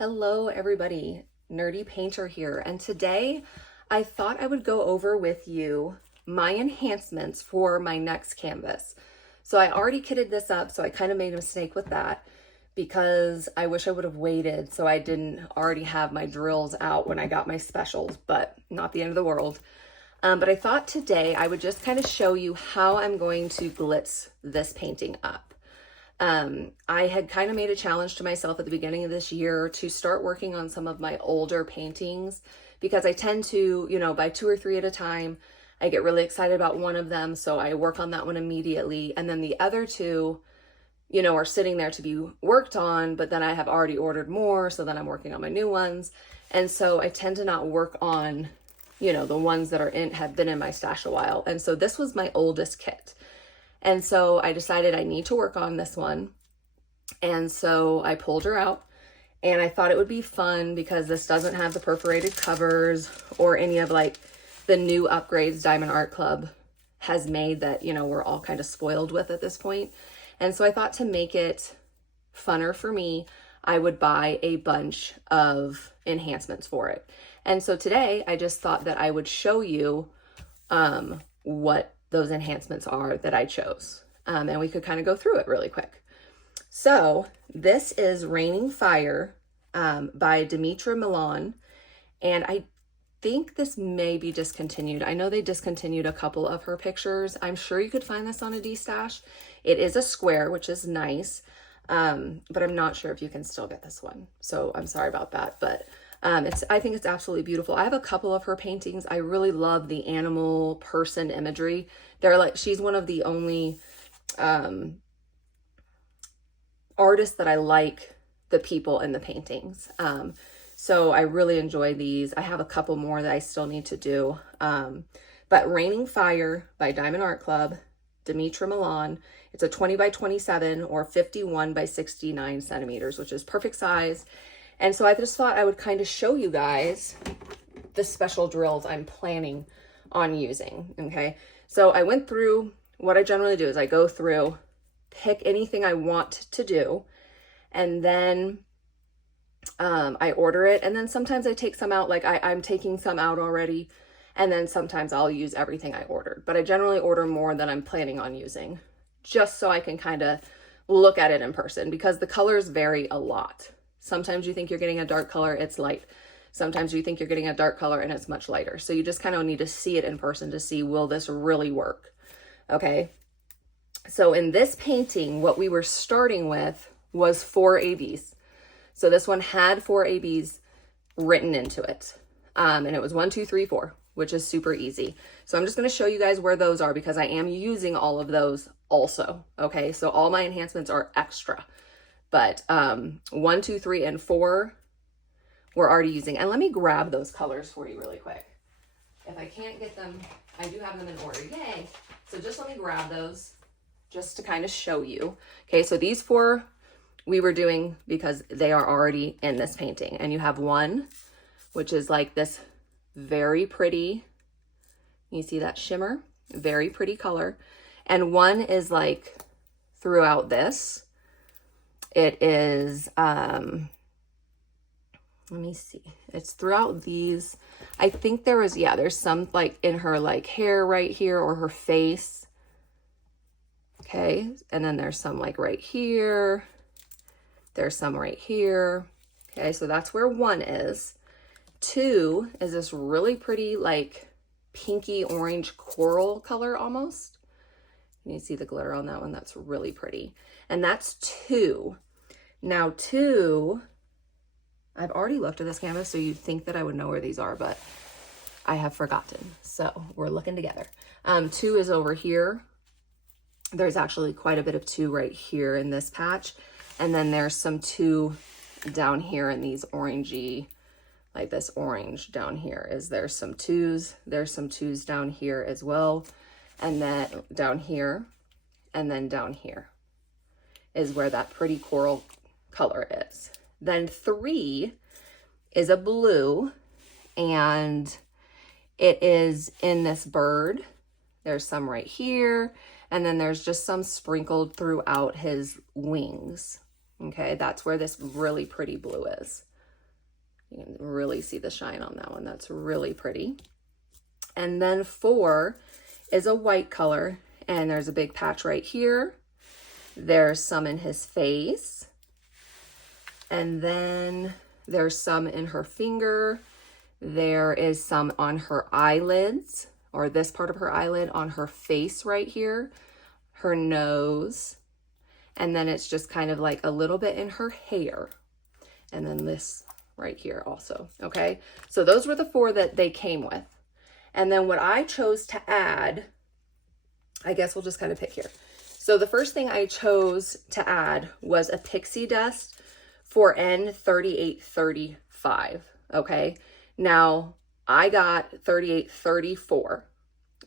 Hello everybody, Nerdy Painter here, and today I thought I would go over with you my enhancements for my next canvas. So I already kitted this up, so I kind of made a mistake with that because I wish I would have waited so I didn't already have my drills out when I got my specials, but not the end of the world. But I thought today I would just kind of show you how I'm going to glitz this painting up. I had kind of made a challenge to myself at the beginning of this year to start working on some of my older paintings because I tend to, buy 2 or 3 at a time. I get really excited about one of them, so I work on that one immediately. And then the other 2, are sitting there to be worked on, but then I have already ordered more, so then I'm working on my new ones. And so I tend to not work on, the ones that have been in my stash a while. And so this was my oldest kit. And so I decided I need to work on this one. And so I pulled her out and I thought it would be fun because this doesn't have the perforated covers or any of the new upgrades Diamond Art Club has made that, we're all kind of spoiled with at this point. And so I thought to make it funner for me, I would buy a bunch of enhancements for it. And so today I just thought that I would show you what those enhancements are that I chose. And we could kind of go through it really quick. So this is Raining Fire by Dimitra Milan. And I think this may be discontinued. I know they discontinued a couple of her pictures. I'm sure you could find this on a D-stash. It is a square, which is nice. But I'm not sure if you can still get this one. So I'm sorry about that. But I think it's absolutely beautiful. I have a couple of her paintings. I really love the animal person imagery. She's one of the only artists that I like the people in the paintings. So I really enjoy these. I have a couple more that I still need to do. But Raining Fire by Diamond Art Club, Dimitra Milan. It's a 20 by 27 or 51 by 69 centimeters, which is perfect size. And so I just thought I would kind of show you guys the special drills I'm planning on using, okay? So I went through, what I generally do is I go through, pick anything I want to do, and then I order it, and then sometimes I take some out, like I'm taking some out already, and then sometimes I'll use everything I ordered. But I generally order more than I'm planning on using, just so I can kind of look at it in person, because the colors vary a lot. Sometimes you think you're getting a dark color, it's light. Sometimes you think you're getting a dark color and it's much lighter. So you just kind of need to see it in person to see, will this really work? Okay. So in this painting, what we were starting with was 4 ABs. So this one had 4 ABs written into it. And it was 1, 2, 3, 4, which is super easy. So I'm just going to show you guys where those are because I am using all of those also. Okay. So all my enhancements are extra. But 1, 2, 3, and 4 we're already using. And let me grab those colors for you really quick. If I can't get them, I do have them in order. Yay! So just let me grab those just to kind of show you. Okay, so these 4 we were doing because they are already in this painting. And you have 1, which is like this very pretty, you see that shimmer? Very pretty color. And 1 is like throughout this. It is, let me see. It's throughout these. I think there was, there's some like in her like hair right here or her face. Okay. And then there's some like right here. There's some right here. Okay. So that's where 1 is. 2 is this really pretty like pinky orange coral color almost. You see the glitter on that one. That's really pretty. And that's 2. Now 2, I've already looked at this canvas, so you'd think that I would know where these are, but I have forgotten. So we're looking together. 2 is over here. There's actually quite a bit of 2 right here in this patch. And then there's some 2 down here in these orangey, like this orange down here. There's some 2s. There's some 2s down here as well. And then down here, and then down here is where that pretty coral color is. Then 3 is a blue, and it is in this bird. There's some right here, and then there's just some sprinkled throughout his wings. Okay, that's where this really pretty blue is. You can really see the shine on that one. That's really pretty. And then 4 is a white color, and there's a big patch right here. There's some in his face. And then there's some in her finger. There is some on her eyelids, or this part of her eyelid, on her face right here, her nose. And then it's just kind of like a little bit in her hair. And then this right here also, okay? So those were the 4 that they came with. And then what I chose to add, I guess we'll just kind of pick here. So the first thing I chose to add was a pixie dust for N3835, okay? Now, I got 3834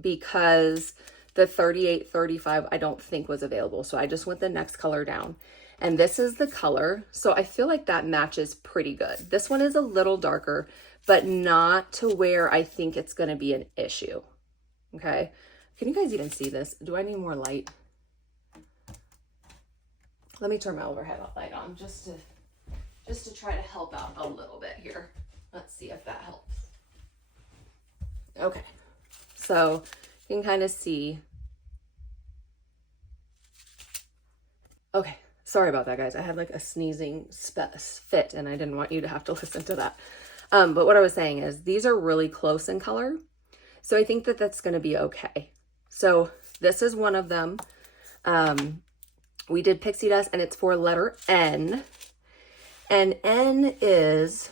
because the 3835 I don't think was available. So I just went the next color down. And this is the color. So I feel like that matches pretty good. This one is a little darker, but not to where I think it's going to be an issue. Okay. Can you guys even see this? Do I need more light? Let me turn my overhead light on just to try to help out a little bit here. Let's see if that helps. Okay. So you can kind of see. Okay. Sorry about that, guys. I had like a sneezing fit and I didn't want you to have to listen to that. But what I was saying is these are really close in color. So I think that that's going to be okay. So this is one of them. We did pixie dust and it's for letter N. And N is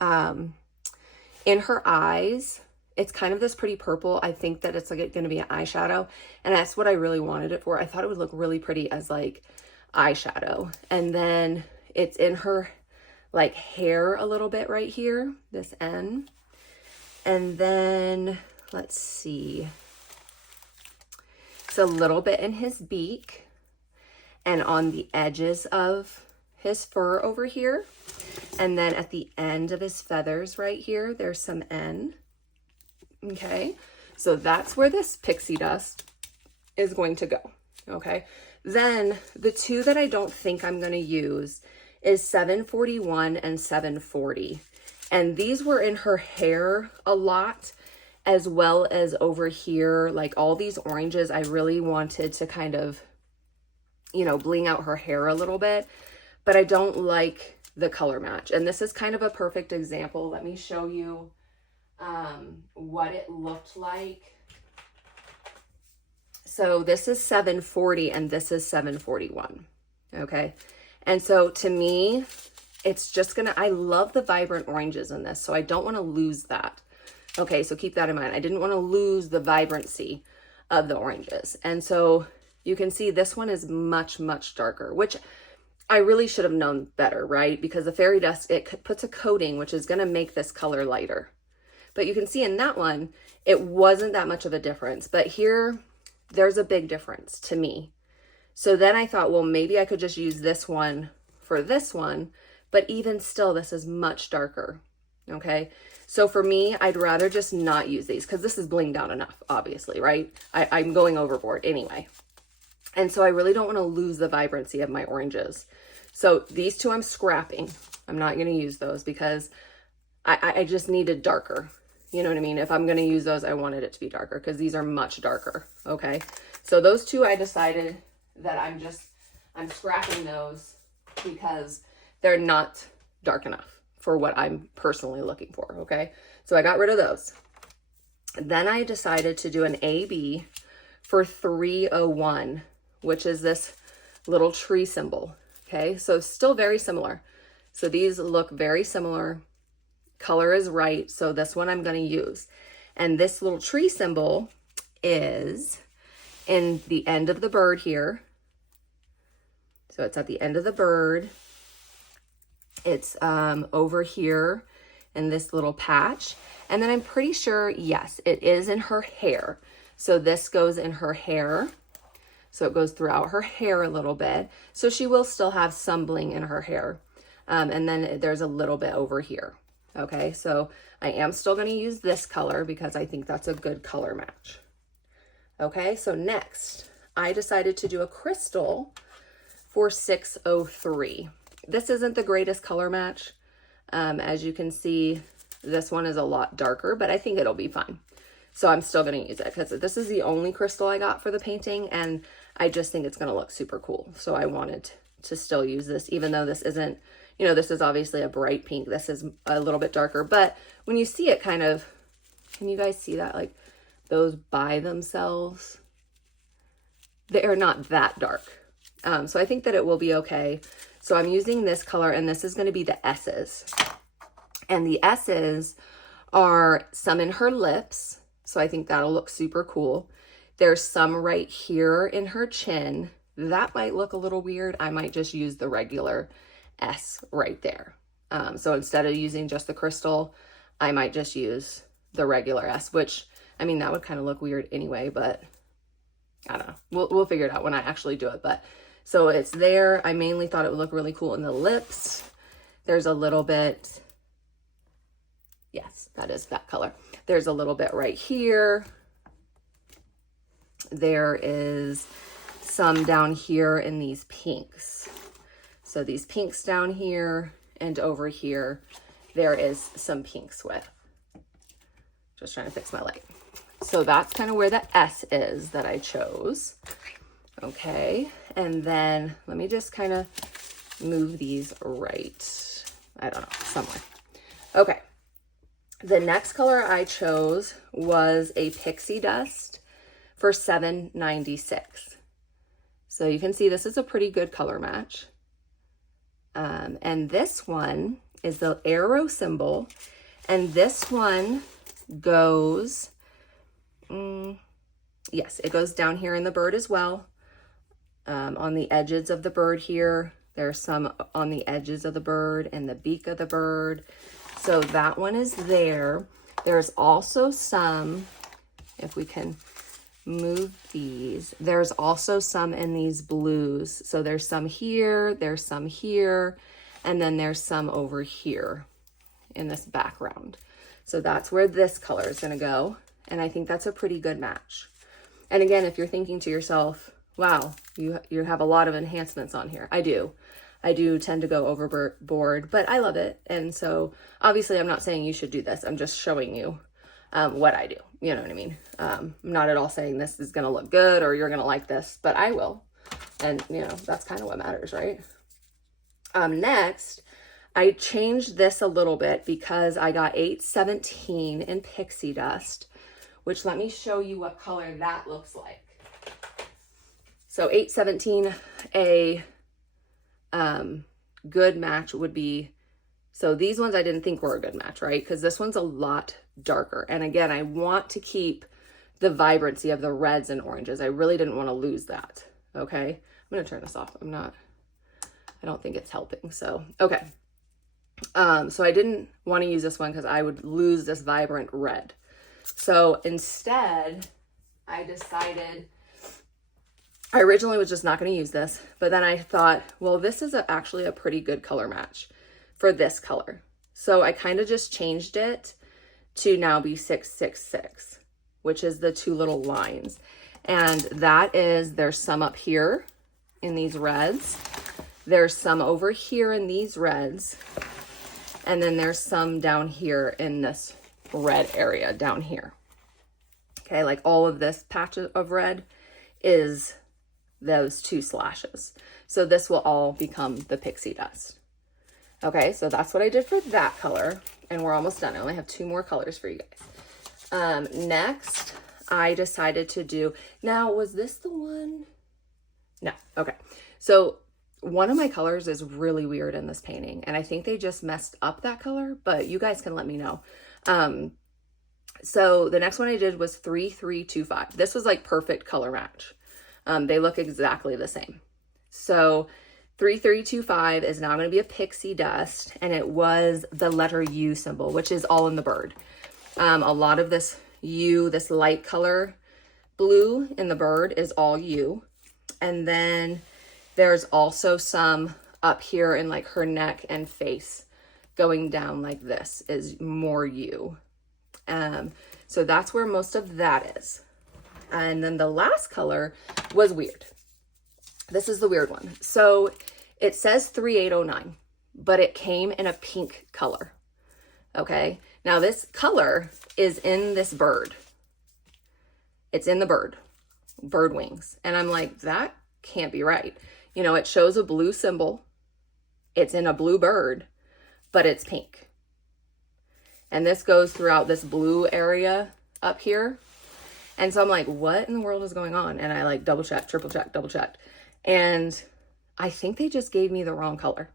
in her eyes. It's kind of this pretty purple. I think that it's like going to be an eyeshadow. And that's what I really wanted it for. I thought it would look really pretty as like eyeshadow. And then it's in her like hair a little bit right here, this N. And then let's see, it's a little bit in his beak and on the edges of his fur over here. And then at the end of his feathers right here, there's some N. Okay, so that's where this pixie dust is going to go. Okay, then the 2 that I don't think I'm going to use is 741 and 740. And these were in her hair a lot, as well as over here, like all these oranges. I really wanted to kind of, you know, bling out her hair a little bit, but I don't like the color match. And this is kind of a perfect example. Let me show you what it looked like. So this is 740 and this is 741. Okay. And so to me, it's just gonna, I love the vibrant oranges in this, so I don't want to lose that. Okay, so keep that in mind. I didn't want to lose the vibrancy of the oranges. And so you can see this one is much, much darker, which I really should have known better, right? Because the fairy dust, it puts a coating, which is going to make this color lighter. But you can see in that one, it wasn't that much of a difference. But here, there's a big difference to me. So then I thought, well, maybe I could just use this one for this one. But even still, this is much darker. Okay. So for me, I'd rather just not use these because this is blinged out enough, obviously, right? I'm going overboard anyway. And so I really don't want to lose the vibrancy of my oranges. So these 2 I'm scrapping. I'm not going to use those because I just needed darker. You know what I mean? If I'm going to use those, I wanted it to be darker because these are much darker. Okay. So those 2, I decided that I'm scrapping those because they're not dark enough for what I'm personally looking for. Okay. So I got rid of those. Then I decided to do an AB for 301, which is this little tree symbol. Okay. So still very similar. So these look very similar. Color is right. So this one I'm going to use. And this little tree symbol is in the end of the bird here. So it's at the end of the bird. It's over here in this little patch. And then I'm pretty sure, yes, it is in her hair. So this goes in her hair. So it goes throughout her hair a little bit. So she will still have some bling in her hair. And then there's a little bit over here. Okay, so I am still going to use this color because I think that's a good color match. Okay, so next, I decided to do a crystal for 603. This isn't the greatest color match. As you can see, this one is a lot darker, but I think it'll be fine. So I'm still going to use it because this is the only crystal I got for the painting, and I just think it's going to look super cool. So I wanted to still use this, even though this isn't, you know, this is obviously a bright pink. This is a little bit darker, but when you see it kind of, can you guys see that? Like those by themselves, they're not that dark. So I think that it will be okay. So I'm using this color, and this is going to be the S's. And the S's are some in her lips. So I think that'll look super cool. There's some right here in her chin. That might look a little weird. I might just use the regular S right there. So instead of using just the crystal, I might just use the regular S, which, I mean, that would kind of look weird anyway, but I don't know. We'll figure it out when I actually do it. But so it's there. I mainly thought it would look really cool in the lips. There's a little bit, yes, that is that color. There's a little bit right here. There is some down here in these pinks. So these pinks down here and over here, there is some pinks with. Just trying to fix my light. So that's kind of where the S is that I chose. Okay, and then let me just kind of move these right, I don't know, somewhere. Okay, the next color I chose was a pixie dust for $7.96. So you can see this is a pretty good color match. And this one is the arrow symbol, and this one goes, yes, it goes down here in the bird as well. On the edges of the bird here, there's some on the edges of the bird and the beak of the bird. So that one is there. There's also some, if we can move these, there's also some in these blues. So there's some here, and then there's some over here in this background. So that's where this color is going to go. And I think that's a pretty good match. And again, if you're thinking to yourself, wow, you have a lot of enhancements on here. I do tend to go overboard, but I love it. And so obviously I'm not saying you should do this. I'm just showing you what I do. You know what I mean? I'm not at all saying this is going to look good or you're going to like this, but I will. And you know, that's kind of what matters, right? Next, I changed this a little bit because I got 817 in pixie dust, which let me show you what color that looks like. So 817, a good match would be, so these ones I didn't think were a good match, right? Because this one's a lot darker. And again, I want to keep the vibrancy of the reds and oranges. I really didn't want to lose that, okay? I'm going to turn this off. I don't think it's helping, so, okay. So I didn't want to use this one because I would lose this vibrant red. So instead, I decided, I originally was just not going to use this, but then I thought, well, this is actually a pretty good color match for this color. So I kind of just changed it to now be 666, which is the two little lines. And that is, there's some up here in these reds. There's some over here in these reds. And then there's some down here in this red area down here. Okay, like all of this patch of red is those two slashes. So this will all become the pixie dust. Okay, so that's what I did for that color. And we're almost done. I only have two more colors for you guys. Next, I decided to do, now was this the one? No, okay. So one of my colors is really weird in this painting, and I think they just messed up that color, but you guys can let me know. So the next one I did was 3325. This was like perfect color match. They look exactly the same. So 3325 is now going to be a pixie dust, and it was the letter U symbol, which is all in the bird. A lot of this U, this light color blue in the bird is all U. And then there's also some up here in like her neck and face going down like this is more U. So that's where most of that is. And then the last color was weird. This is the weird one. So it says 3809, but it came in a pink color. Okay, now this color is in this bird. It's in the bird wings. And I'm like, that can't be right. You know, it shows a blue symbol. It's in a blue bird, but it's pink. And this goes throughout this blue area up here. And so I'm like, what in the world is going on? And I like double checked, triple checked, double checked. And I think they just gave me the wrong color,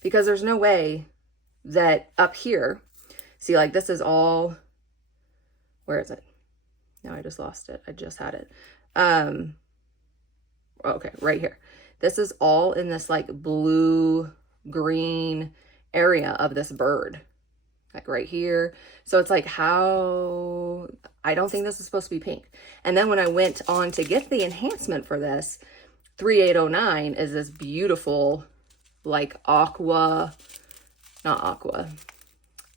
because there's no way that up here, see, like this is all, where is it? Now I just lost it. I just had it. Okay, right here. This is all in this like blue green area of this bird, like right here. So it's like, how, I don't think this is supposed to be pink. And then when I went on to get the enhancement for this, 3809 is this beautiful, like aqua, not aqua,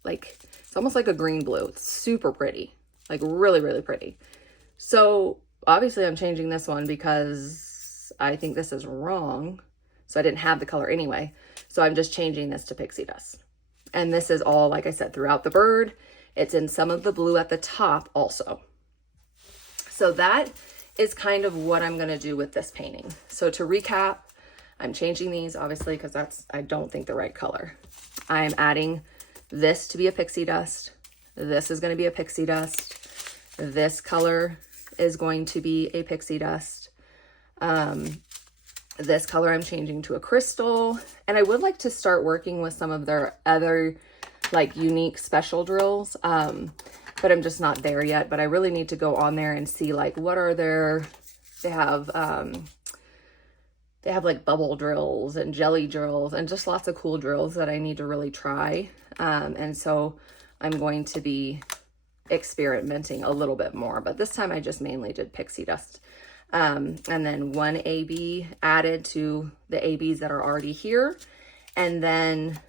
like it's almost like a green blue. It's super pretty, like really, really pretty. So obviously I'm changing this one because I think this is wrong. So I didn't have the color anyway. So I'm just changing this to pixie dust. And this is all, like I said, throughout the bird. It's in some of the blue at the top also. So that is kind of what I'm going to do with this painting. So to recap, I'm changing these obviously because that's, I don't think, the right color. I'm adding this to be a pixie dust. This is going to be a pixie dust. This color is going to be a pixie dust. This color I'm changing to a crystal. And I would like to start working with some of their other like unique special drills. But I'm just not there yet. But I really need to go on there and see like what are their, they have like bubble drills and jelly drills and just lots of cool drills that I need to really try. And so I'm going to be experimenting a little bit more, but this time I just mainly did pixie dust. And then one AB added to the ABs that are already here, and then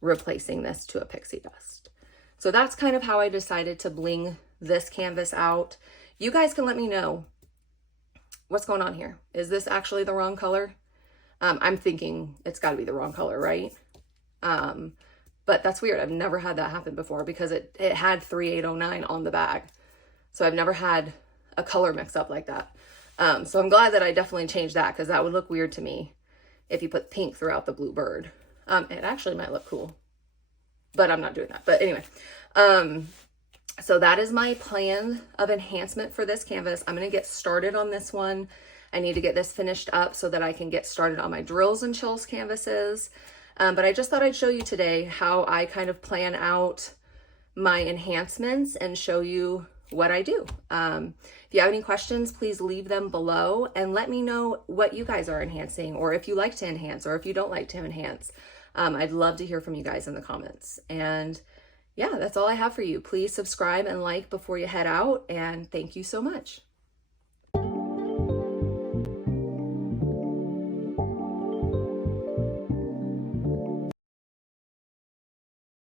replacing this to a pixie dust. So that's kind of how I decided to bling this canvas out. You guys can let me know what's going on here. Is this actually the wrong color? I'm thinking it's got to be the wrong color, right? But that's weird. I've never had that happen before because it had 3809 on the bag. So I've never had a color mix up like that. So I'm glad that I definitely changed that, because that would look weird to me if you put pink throughout the blue bird. It actually might look cool, but I'm not doing that. But anyway, so that is my plan of enhancement for this canvas. I'm going to get started on this one. I need to get this finished up so that I can get started on my drills and chills canvases. But I just thought I'd show you today how I kind of plan out my enhancements and show you what I do. If you have any questions, please leave them below and let me know what you guys are enhancing, or if you like to enhance, or if you don't like to enhance. I'd love to hear from you guys in the comments. And yeah, that's all I have for you. Please subscribe and like before you head out, and thank you so much.